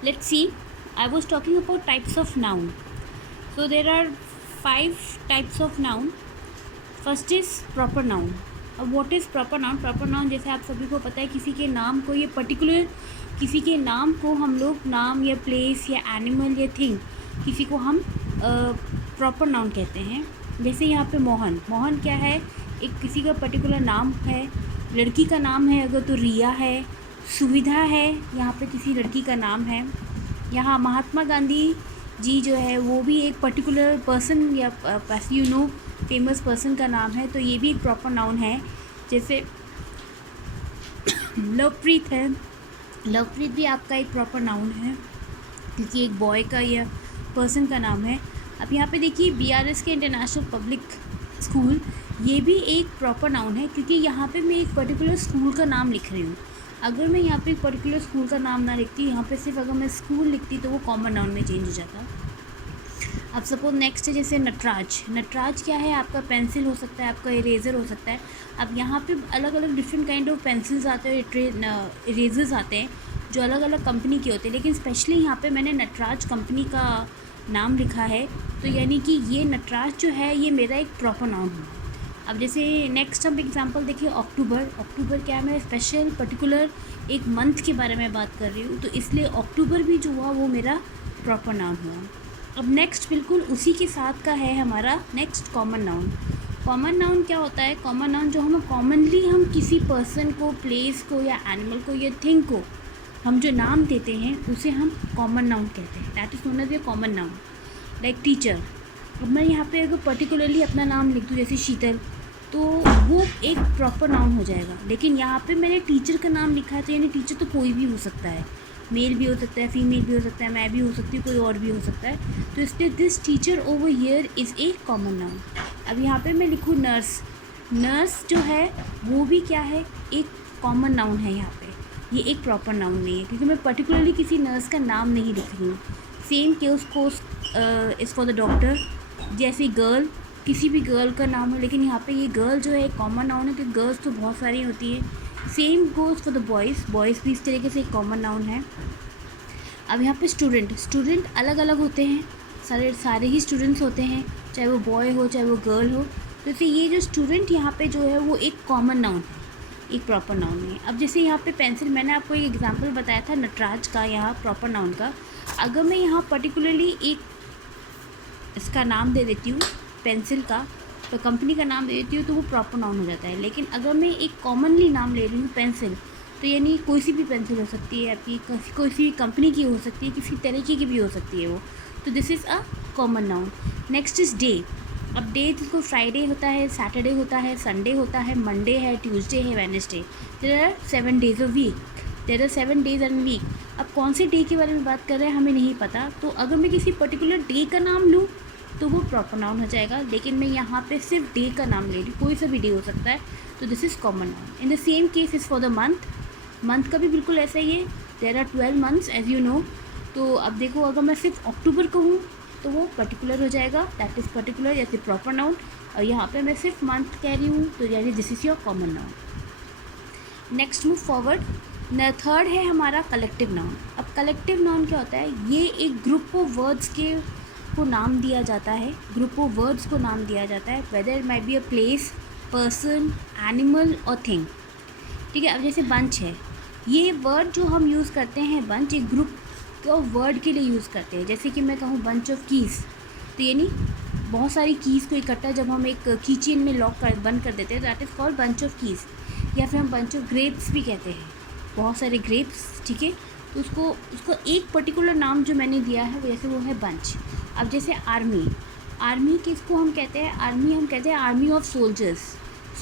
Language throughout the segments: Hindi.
Let's see. I was talking about types of noun. So there are 5 types of noun. First is proper noun. अब what is proper noun? Proper noun जैसे आप सभी को पता है, किसी के नाम को, ये पर्टिकुलर किसी के नाम को हम लोग नाम या प्लेस या एनिमल या थिंग, किसी को हम प्रॉपर नाउन कहते हैं. जैसे यहाँ पे मोहन. मोहन क्या है? एक किसी का पर्टिकुलर नाम है. लड़की का नाम है अगर तो रिया है. सुविधा है, यहाँ पे किसी लड़की का नाम है. यहाँ महात्मा गांधी जी जो है वो भी एक पर्टिकुलर पर्सन या फेमस पर्सन का नाम है, तो ये भी एक प्रॉपर नाउन है. जैसे लवप्रीत है. लवप्रीत भी आपका एक प्रॉपर नाउन है क्योंकि एक बॉय का या पर्सन का नाम है. अब यहाँ पे देखिए BRS के इंटरनेशनल पब्लिक स्कूल, ये भी एक प्रॉपर नाउन है क्योंकि यहाँ पे मैं एक पर्टिकुलर स्कूल का नाम लिख रही हूँ. अगर मैं यहाँ पे एक पर्टिकुलर स्कूल का नाम ना लिखती, यहाँ पे सिर्फ अगर मैं स्कूल लिखती तो वो कॉमन नाउन में चेंज हो जाता. अब सपोज नेक्स्ट है जैसे नटराज. नटराज क्या है? आपका पेंसिल हो सकता है, आपका इरेज़र हो सकता है. अब यहाँ पे अलग अलग डिफरेंट काइंड ऑफ पेंसिल्स आते हैं, इरेजर्स आते हैं जो अलग अलग कंपनी के होते हैं, लेकिन स्पेशली यहाँ पे मैंने नटराज कंपनी का नाम लिखा है, तो यानी कि ये नटराज जो है ये मेरा एक प्रॉपर नाउन है. अब जैसे नेक्स्ट हम एग्जांपल देखिए अक्टूबर. अक्टूबर क्या है? मैं स्पेशल पर्टिकुलर एक मंथ के बारे में बात कर रही हूँ, तो इसलिए अक्टूबर भी जो हुआ वो मेरा प्रॉपर नाउन हुआ. अब नेक्स्ट बिल्कुल उसी के साथ का है हमारा next common noun. Common noun क्या होता है? कॉमन नाउन जो हम कॉमनली हम किसी पर्सन को, प्लेस को या एनिमल को या थिंग को हम जो नाम देते हैं उसे हम कॉमन नाउन कहते हैं. That is known as a common noun. Like teacher. अब मैं यहाँ पे अगर पर्टिकुलरली अपना नाम लिख दूँ जैसे शीतल, तो वो एक प्रॉपर नाउन हो जाएगा. लेकिन यहाँ पे मैंने टीचर का नाम लिखा है, तो यानी टीचर तो कोई भी हो सकता है. मेल भी हो सकता है, फीमेल भी हो सकता है, मैं भी हो सकती हूँ, कोई और भी हो सकता है. तो इसलिए this teacher over here is a common noun. अब यहाँ पे मैं लिखूँ नर्स. नर्स जो है वो भी क्या है? एक कॉमन नाउन है. यहाँ पे ये एक प्रॉपर नाउन नहीं है क्योंकि मैं पर्टिकुलरली किसी नर्स का नाम नहीं लिख रही हूँ. Same case cos is for the doctor. जैसे गर्ल, किसी भी गर्ल का नाम है, लेकिन यहाँ पे ये गर्ल जो है एक कॉमन नाउन है क्योंकि गर्ल्स तो बहुत सारी होती है. Same goes for the boys. Boys भी इस तरीके से एक कॉमन नाउन है. अब यहाँ पे स्टूडेंट. स्टूडेंट अलग अलग होते हैं, सारे ही स्टूडेंट्स होते हैं, चाहे वो बॉय हो चाहे वो गर्ल हो. तो इसलिए ये जो स्टूडेंट यहाँ पे जो है वो एक कॉमन नाउन है, एक प्रॉपर नाउन है. अब जैसे यहाँ पे पेंसिल, मैंने आपको एक एग्जांपल बताया था नटराज का, यहाँ प्रॉपर नाउन का. अगर मैं यहाँ पर्टिकुलरली एक इसका नाम दे देती हूँ पेंसिल का, तो कंपनी का नाम दे देती हूँ, तो वो प्रॉपर नाउन हो जाता है. लेकिन अगर मैं एक कॉमनली नाम ले रही हूँ पेंसिल, तो यानी कोई सी भी पेंसिल हो सकती है आपकी, कोई सी भी कंपनी की हो सकती है, किसी तरीके की भी हो सकती है वो. तो this is a common noun. Next is day. अब डे जिसको फ्राइडे होता है, सैटरडे होता है, संडे होता है, मंडे है, ट्यूसडे है, Wednesday. There are 7 days a week. There are 7 days and week. अब कौन से डे के बारे में बात कर रहे हैं हमें नहीं पता, तो अगर मैं किसी पर्टिकुलर डे का नाम लूँ तो वो प्रॉपर नाउन हो जाएगा. लेकिन मैं यहाँ पे सिर्फ डे का नाम ले रही हूँ, कोई सा भी डे हो सकता है, तो this is common noun. In the same case is for the month. Month का भी बिल्कुल ऐसा ही है. There are 12 months as you know. तो अब देखो अगर मैं सिर्फ अक्टूबर कहूँ तो वो पर्टिकुलर हो जाएगा, दैट इज़ पर्टिकुलर या फिर प्रॉपर नाउन. और यहाँ पे मैं सिर्फ मंथ कह रही हूँ तो यानी this is your common noun. Next move forward. Third है हमारा कलेक्टिव नाउन. अब कलेक्टिव नाउन क्या होता है? ये एक ग्रुप ऑफ वर्ड्स के को नाम दिया जाता है. ग्रुप ऑफ वर्ड्स को नाम दिया जाता है, whether it might be a place, person, animal और थिंग. ठीक है. अब जैसे बंच है, ये वर्ड जो हम यूज़ करते हैं, बंच एक ग्रुप ऑफ वर्ड के लिए यूज़ करते हैं. जैसे कि मैं कहूँ बंच ऑफ कीज़, तो यानी बहुत सारी कीज़ को इकट्ठा जब हम एक की चेन में लॉक कर बंद कर देते हैं, that is called bunch of keys. या फिर हम बंच ऑफ ग्रेप्स भी कहते हैं, बहुत सारे ग्रेप्स. ठीक है. तो उसको एक पर्टिकुलर नाम जो मैंने दिया है वैसे वो है बंच. अब जैसे आर्मी. आर्मी किसको हम कहते हैं? आर्मी हम कहते हैं आर्मी ऑफ सोल्जर्स.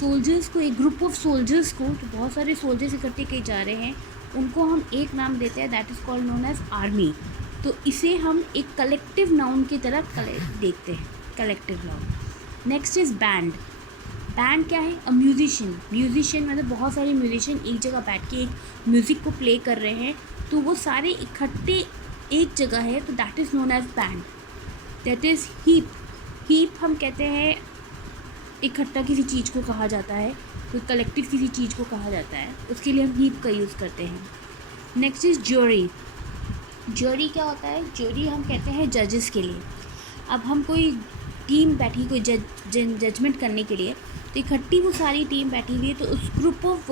सोल्जर्स को, एक ग्रुप ऑफ सोल्जर्स को, जो बहुत सारे सोल्जर्स इकट्ठे किए जा रहे हैं, उनको हम एक नाम देते हैं, that is called known as army. तो इसे हम एक कलेक्टिव नाउन की तरह देखते हैं, collective noun. Next is band. Band क्या है? A musician. म्यूजिशियन मतलब बहुत सारे म्यूजिशियन एक जगह बैठ के एक म्यूज़िक को प्ले कर रहे हैं, तो वो सारे इकट्ठे एक जगह है, तो that is known as band. That is heap. Heap हम कहते हैं इकट्ठा किसी चीज़ को कहा जाता है, तो कलेक्टिव किसी चीज़ को कहा जाता है, उसके लिए हम हीप का यूज़ करते हैं. Next is jury. ज्यूरी क्या होता है? ज्यूरी हम कहते हैं जजेस के लिए। अब हम कोई टीम बैठी, कोई जजमेंट करने के लिए, तो इकट्ठी वो सारी टीम बैठी हुई है, तो उस ग्रुप ऑफ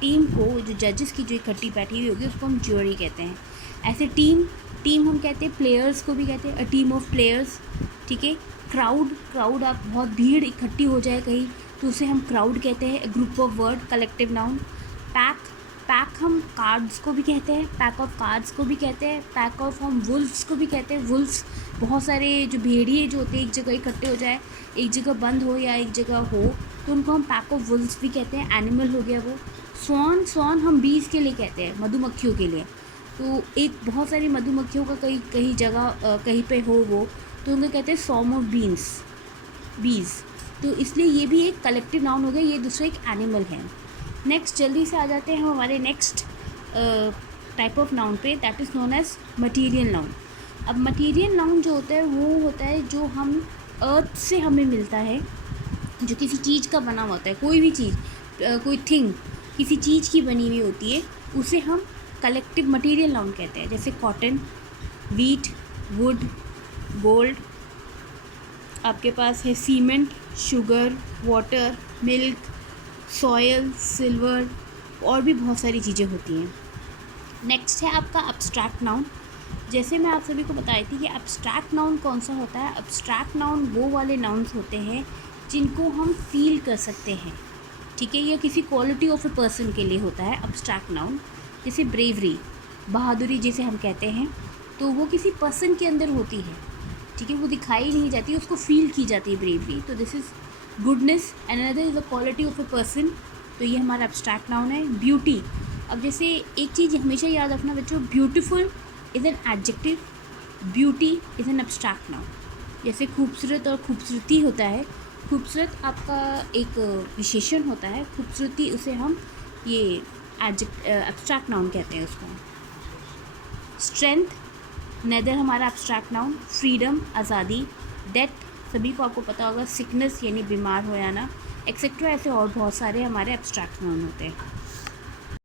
टीम को, जो जजेस की जो इकट्ठी बैठी हुई होगी, उसको हम ज्यूरी कहते हैं। ऐसे टीम हम कहते हैं, प्लेयर्स को भी कहते हैं, अ टीम ऑफ प्लेयर्स। ठीक है। क्राउड आप बहुत भीड़ इकट्ठी हो जाए कहीं, तो उसे हम क्राउड कहते हैं, group of word, collective noun. Pack हम कार्ड्स को भी कहते हैं, पैक ऑफ कार्ड्स को भी कहते हैं। पैक ऑफ हम वुल्फ्स को भी कहते हैं। वुल्फ्स बहुत सारे जो भेड़िए जो होते हैं एक जगह इकट्ठे हो जाए, एक जगह बंद हो या एक जगह हो, तो उनको हम पैक ऑफ वुल्फ्स भी कहते हैं। एनिमल हो गया वो। स्वान हम बीज के लिए कहते हैं, मधुमक्खियों के लिए। तो एक बहुत सारी मधुमक्खियों का कहीं जगह कहीं पे हो वो, तो उनको कहते हैं सॉर्म ऑफ बीज। तो इसलिए ये भी एक कलेक्टिव नाउन हो गया, ये दूसरा एक एनिमल है। नेक्स्ट जल्दी से आ जाते हैं हम हमारे नेक्स्ट टाइप ऑफ नाउन पे, that is known as material noun. अब मटीरियल नाउन जो होता है वो होता है जो हम अर्थ से हमें मिलता है, जो किसी चीज़ का बना होता है। कोई भी चीज़, कोई थिंग किसी चीज़ की बनी हुई होती है, उसे हम कलेक्टिव मटीरियल नाउन कहते हैं। जैसे कॉटन, वीट, वुड, गोल्ड। आपके पास है cement, sugar, water, milk, soil, silver, और भी बहुत सारी चीज़ें होती हैं। नेक्स्ट है आपका अब्स्ट्रैक्ट नाउन। जैसे मैं आप सभी को बताई थी कि अब्स्ट्रैक्ट नाउन कौन सा होता है। अब्स्ट्रैक्ट नाउन वो वाले नाउन्स होते हैं जिनको हम फील कर सकते हैं। ठीक है। यह किसी क्वालिटी ऑफ ए पर्सन के लिए होता है अब्स्ट्रैक्ट नाउन। जैसे ब्रेवरी, बहादुरी जिसे हम कहते हैं, तो वो किसी पर्सन के अंदर होती है। ठीक है। वो दिखाई नहीं जाती, उसको फील की जाती है ब्रेवरी। तो this is goodness and another is a quality of a person. तो ये हमारा अब्स्ट्रैक्ट नाउन है। ब्यूटी, अब जैसे एक चीज़ हमेशा याद रखना बच्चों, beautiful is an adjective, beauty is an abstract noun. जैसे खूबसूरत और खूबसूरती होता है, खूबसूरत आपका एक विशेषण होता है, खूबसूरती उसे हम ये अब्स्ट्रैक्ट नाउन कहते हैं उसको। स्ट्रेंथ नेदर हमारा अब्स्ट्रैक्ट नाउन। फ्रीडम आज़ादी। डेथ सभी को आपको पता होगा, सिकनेस यानी बीमार हो जाना, एक्सेट्रा। ऐसे और बहुत सारे हमारे एब्स्ट्रैक्ट नाउन होते हैं।